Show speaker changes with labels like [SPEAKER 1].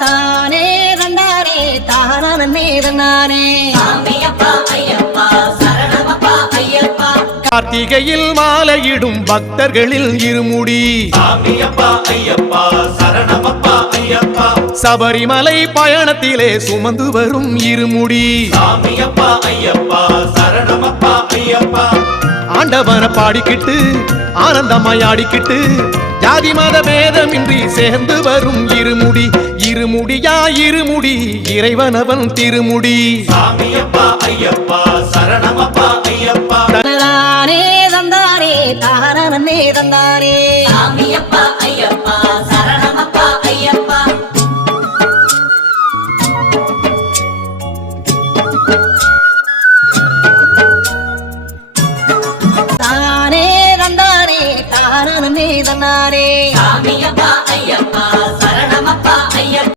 [SPEAKER 1] தானே தந்தானே தானே
[SPEAKER 2] ஐயப்பா
[SPEAKER 3] கார்த்திகையில் மாலையிடும் பக்தர்களில் இருமுடி.
[SPEAKER 4] சாமியப்பா ஐயப்பா சரணமப்பா ஐயப்பா.
[SPEAKER 3] சபரிமலை பயணத்திலே சுமந்து வரும் இருமுடி.
[SPEAKER 4] சாமியப்பா ஐயப்பா சரணமப்பா ஐயப்பா.
[SPEAKER 3] ஆண்டவனை பாடிக்கிட்டு ஆனந்தமாயாடிக்கிட்டு ஜாதி மத பேதமின்றி சேர்ந்து வரும் இருமுடி. இருமுடியா இருமுடி இறைவனவன் திருமுடி.
[SPEAKER 4] சாமியப்பா ஐயப்பா சரணமப்பா ஐயப்பா.
[SPEAKER 1] தந்தாரே தந்தாரே தாரணே
[SPEAKER 2] தந்தாரே தந்தாரே சாமியப்பா ஐயப்பா